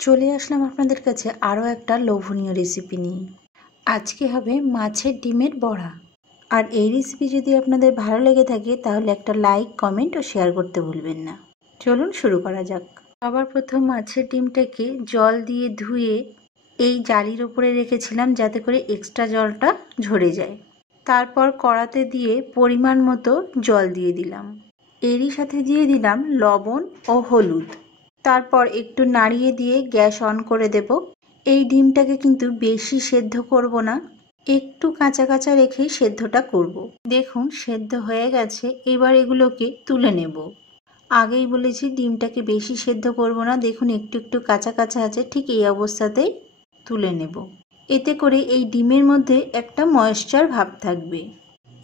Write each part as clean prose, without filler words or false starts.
চলে আসলাম আপনাদের কাছে আরও একটা লোভনীয় রেসিপি নিয়ে। আজকে হবে মাছের ডিমের বড়া। আর এই রেসিপি যদি আপনাদের ভালো লেগে থাকে তাহলে একটা লাইক, কমেন্ট ও শেয়ার করতে ভুলবেন না। চলুন শুরু করা যাক। সবার প্রথম মাছের ডিমটাকে জল দিয়ে ধুয়ে এই জালির ওপরে রেখেছিলাম যাতে করে এক্সট্রা জলটা ঝরে যায়। তারপর কড়াতে দিয়ে পরিমাণ মতো জল দিয়ে দিলাম। এরই সাথে দিয়ে দিলাম লবণ ও হলুদ। তারপর একটু নাড়িয়ে দিয়ে গ্যাস অন করে দেব। এই ডিমটাকে কিন্তু বেশি সেদ্ধ করব না, একটু কাঁচা কাঁচা রেখেই সেদ্ধটা করব। দেখুন সেদ্ধ হয়ে গেছে, এবার এগুলোকে তুলে নেব। আগেই বলেছি ডিমটাকে বেশি সেদ্ধ করব না, দেখুন একটু একটু কাঁচা কাঁচা আছে, ঠিক এই অবস্থাতেই তুলে নেব। এতে করে এই ডিমের মধ্যে একটা ময়েশ্চার ভাব থাকবে।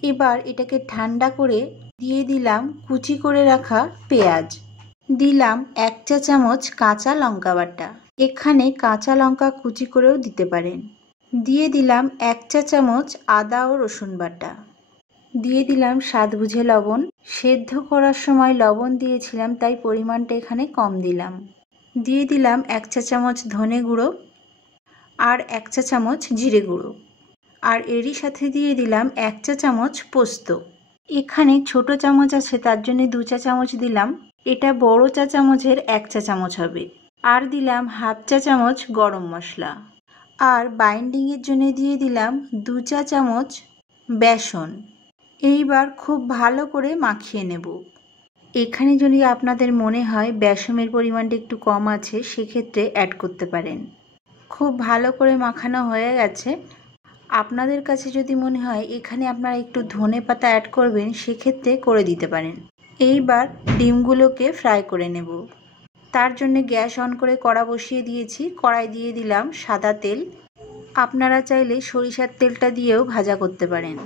এবার এটাকে ঠান্ডা করে দিয়ে দিলাম কুচি করে রাখা পেঁয়াজ, দিলাম 1 চা চামচ কাঁচা লঙ্কা বাটা, এখানে কাঁচা লঙ্কা কুচি করেও দিতে পারেন। দিয়ে দিলাম 1 চা চামচ আদা ও রসুন বাটা, দিয়ে দিলাম স্বাদ বুঝে লবণ। সেদ্ধ করার সময় লবণ দিয়েছিলাম তাই পরিমাণটা এখানে কম দিলাম। দিয়ে দিলাম 1 চা চামচ ধনে গুঁড়ো আর 1 চা চামচ জিরে গুঁড়ো, আর এরই সাথে দিয়ে দিলাম 1 চা চামচ পোস্ত। এখানে ছোট চামচ আছে তার জন্য 2 চা চামচ দিলাম, এটা বড় চা চামচের 1 চা চামচ হবে। আর দিলাম হাফ চা চামচ গরম মশলা, আর বাইন্ডিংয়ের জন্য দিয়ে দিলাম 2 চা চামচ বেসন। এইবার খুব ভালো করে মাখিয়ে নেব। এখানে যদি আপনাদের মনে হয় বেসনের পরিমাণটা একটু কম আছে সেক্ষেত্রে অ্যাড করতে পারেন। খুব ভালো করে মাখানো হয়ে গেছে। আপনাদের কাছে যদি মনে হয় এখানে আপনারা একটু ধনেপাতা অ্যাড করবেন সেক্ষেত্রে করে দিতে পারেন। এইবার ডিমগুলোকে ফ্রাই করে নেব। তার জন্য গ্যাস অন করে কড়া বসিয়ে দিয়েছি। কড়াই দিয়ে দিলাম সাদা তেল, আপনারা চাইলে সরিষার তেলটা দিয়েও ভাজা করতে পারেন।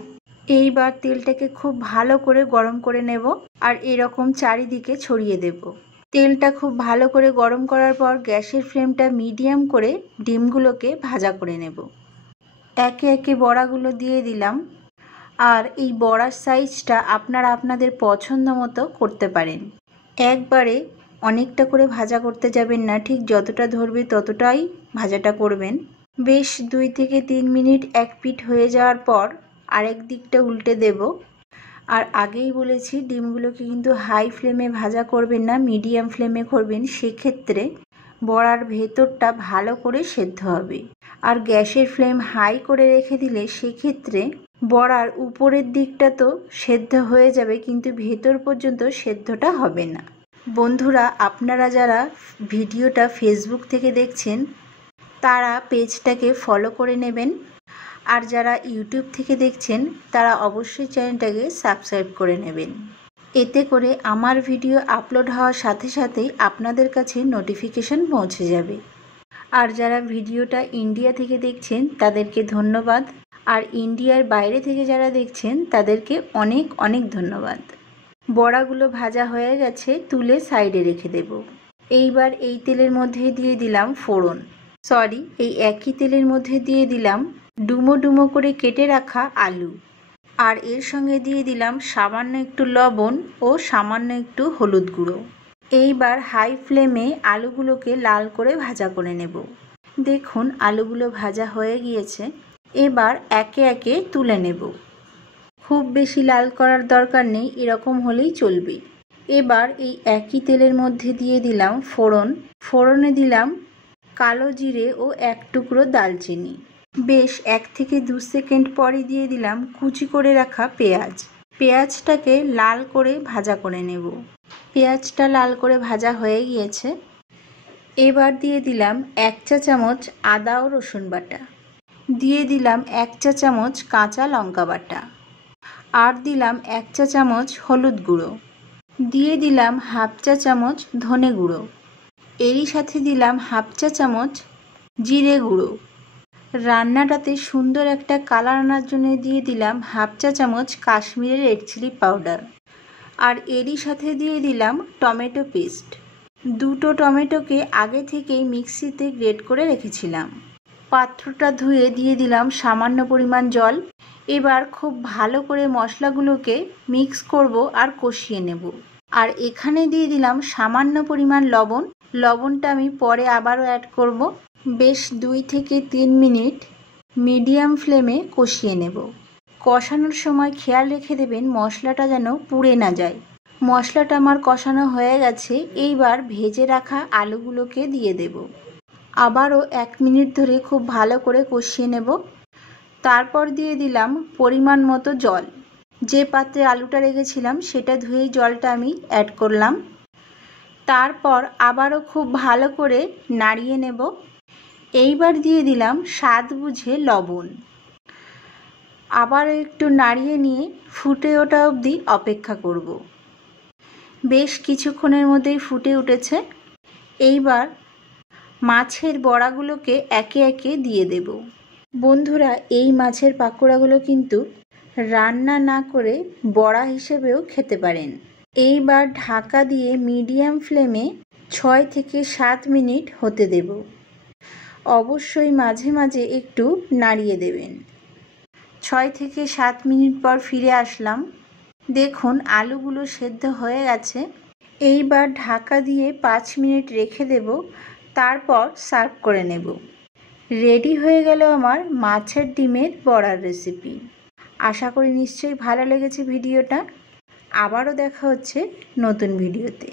এইবার তেলটাকে খুব ভালো করে গরম করে নেব আর এরকম চারিদিকে ছড়িয়ে দেব। তেলটা খুব ভালো করে গরম করার পর গ্যাসের ফ্লেমটা মিডিয়াম করে ডিমগুলোকে ভাজা করে নেব। একে একে বড়াগুলো দিয়ে দিলাম, আর এই বড়ার সাইজটা আপনারা আপনাদের পছন্দ মতো করতে পারেন। একবারে অনেকটা করে ভাজা করতে যাবেন না, ঠিক যতটা ধরবে ততটাই ভাজাটা করবেন। বেশ 2 থেকে 3 মিনিট এক পিঠ হয়ে যাওয়ার পর আরেক দিকটা উল্টে দেব। আর আগেই বলেছি ডিমগুলোকে কিন্তু হাই ফ্লেমে ভাজা করবেন না, মিডিয়াম ফ্লেমে করবেন, সেক্ষেত্রে বড়ার ভেতরটা ভালো করে সেদ্ধ হবে। আর গ্যাসের ফ্লেম হাই করে রেখে দিলে সেক্ষেত্রে বড়ার উপরের দিকটা তো সেদ্ধ হয়ে যাবে কিন্তু ভেতর পর্যন্ত সেদ্ধটা হবে না। বন্ধুরা, আপনারা যারা ভিডিওটা ফেসবুক থেকে দেখছেন তারা পেজটাকে ফলো করে নেবেন, আর যারা ইউটিউব থেকে দেখছেন তারা অবশ্যই চ্যানেলটাকে সাবস্ক্রাইব করে নেবেন। এতে করে আমার ভিডিও আপলোড হওয়ার সাথে সাথেই আপনাদের কাছে নোটিফিকেশন পৌঁছে যাবে। আর যারা ভিডিওটা ইন্ডিয়া থেকে দেখছেন তাদেরকে ধন্যবাদ, আর ইন্ডিয়ার বাইরে থেকে যারা দেখছেন তাদেরকে অনেক অনেক ধন্যবাদ। বড়াগুলো ভাজা হয়ে গেছে, তুলে সাইডে রেখে দেব। এইবার এই তেলের মধ্যে দিয়ে দিলাম এই একই তেলের মধ্যে দিয়ে দিলাম ডুমো ডুমো করে কেটে রাখা আলু, আর এর সঙ্গে দিয়ে দিলাম সামান্য একটু লবণ ও সামান্য একটু হলুদ গুঁড়ো। এইবার হাই ফ্লেমে আলুগুলোকে লাল করে ভাজা করে নেব। দেখুন আলুগুলো ভাজা হয়ে গিয়েছে, এবার একে একে তুলে নেব। খুব বেশি লাল করার দরকার নেই, এরকম হলেই চলবে। এবার এই একই তেলের মধ্যে দিয়ে দিলাম ফোড়নে দিলাম কালো জিরে ও 1 টুকরো দালচিনি। বেশ 1 থেকে 2 সেকেন্ড পরে দিয়ে দিলাম কুচি করে রাখা পেঁয়াজটাকে লাল করে ভাজা করে নেব। পেঁয়াজটা লাল করে ভাজা হয়ে গিয়েছে। এবার দিয়ে দিলাম 1 চা চামচ আদা ও রসুন বাটা, দিয়ে দিলাম 1 চা চামচ কাঁচা লঙ্কা বাটা, আর দিলাম 1 চা চামচ হলুদ গুঁড়ো, দিয়ে দিলাম হাফ চা চামচ ধনে গুঁড়ো, এরই সাথে দিলাম হাফ চা চামচ জিরে গুঁড়ো। রান্নাটাতে সুন্দর একটা কালার আনার জন্য দিয়ে দিলাম হাফ চা চামচ কাশ্মীরি রেড চিলি পাউডার, আর এরই সাথে দিয়ে দিলাম টমেটো পেস্ট। 2টো টমেটোকে আগে থেকেই মিক্সিতে গ্রেট করে রেখেছিলাম। পাত্রটা ধুয়ে দিয়ে দিলাম সামান্য পরিমাণ জল। এবার খুব ভালো করে মশলাগুলোকে মিক্স করব আর কষিয়ে নেব। আর এখানে দিয়ে দিলাম সামান্য পরিমাণ লবণ লবণটা আমি পরে আবারও অ্যাড করব। বেশ 2 থেকে 3 মিনিট মিডিয়াম ফ্লেমে কষিয়ে নেব। কষানোর সময় খেয়াল রেখে দেবেন মশলাটা যেন পুড়ে না যায়। মশলাটা আমার কষানো হয়ে গেছে, এইবার ভেজে রাখা আলুগুলোকে দিয়ে দেব। আবারও 1 মিনিট ধরে খুব ভালো করে কষিয়ে নেব। তারপর দিয়ে দিলাম পরিমাণ মতো জল। যে পাত্রে আলুটা রেখেছিলাম সেটা ধুয়েই জলটা আমি অ্যাড করলাম। তারপর আবারও খুব ভালো করে নাড়িয়ে নেব। এইবার দিয়ে দিলাম স্বাদ বুঝে লবণ। আবারও একটু নাড়িয়ে নিয়ে ফুটে ওঠা অবধি অপেক্ষা করব। বেশ কিছুক্ষণের মধ্যেই ফুটে উঠেছে। এইবার মাছের বড়াগুলোকে একে একে দিয়ে দেব। বন্ধুরা, এই মাছের পাকোড়াগুলো কিন্তু রান্না না করে বড়া হিসেবেও খেতে পারেন। এইবার ঢাকা দিয়ে মিডিয়াম ফ্লেমে 6 থেকে 7 মিনিট হতে দেব। অবশ্যই মাঝে মাঝে একটু নাড়িয়ে দেবেন। 6 থেকে 7 মিনিট পর ফিরে আসলাম। দেখুন আলুগুলো সেদ্ধ হয়ে গেছে। এইবার ঢাকা দিয়ে 5 মিনিট রেখে দেব, তারপর সার্ভ করে নেব। রেডি হয়ে গেল আমার মাছের ডিমের বড়ার রেসিপি। আশা করি নিশ্চয়ই ভালো লেগেছে ভিডিওটা। আবারও দেখা হচ্ছে নতুন ভিডিওতে।